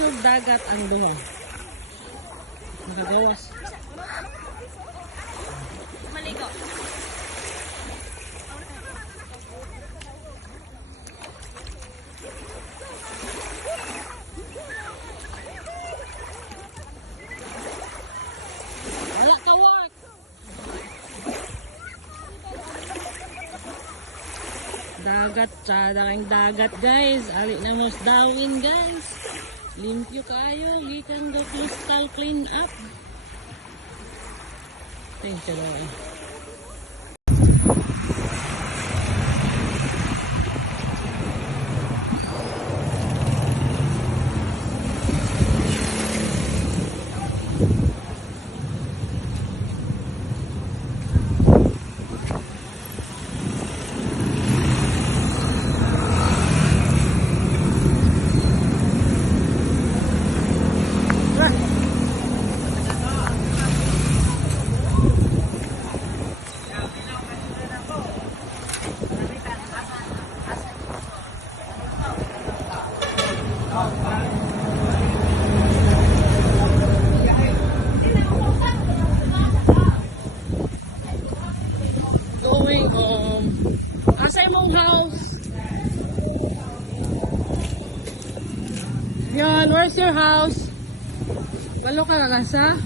yung dagat ang duha. Nakagawas. Maligo. Wala ka work. Dagat, tsadaking dagat guys. Ali na mas dawin guys. Limpyo kayo. Gikan go crystal clean up. Thank you Lord. Going home. Asa mong house? Yan, where's your house? Balo ka na sa?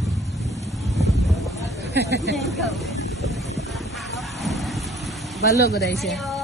Balo ko dahil siya.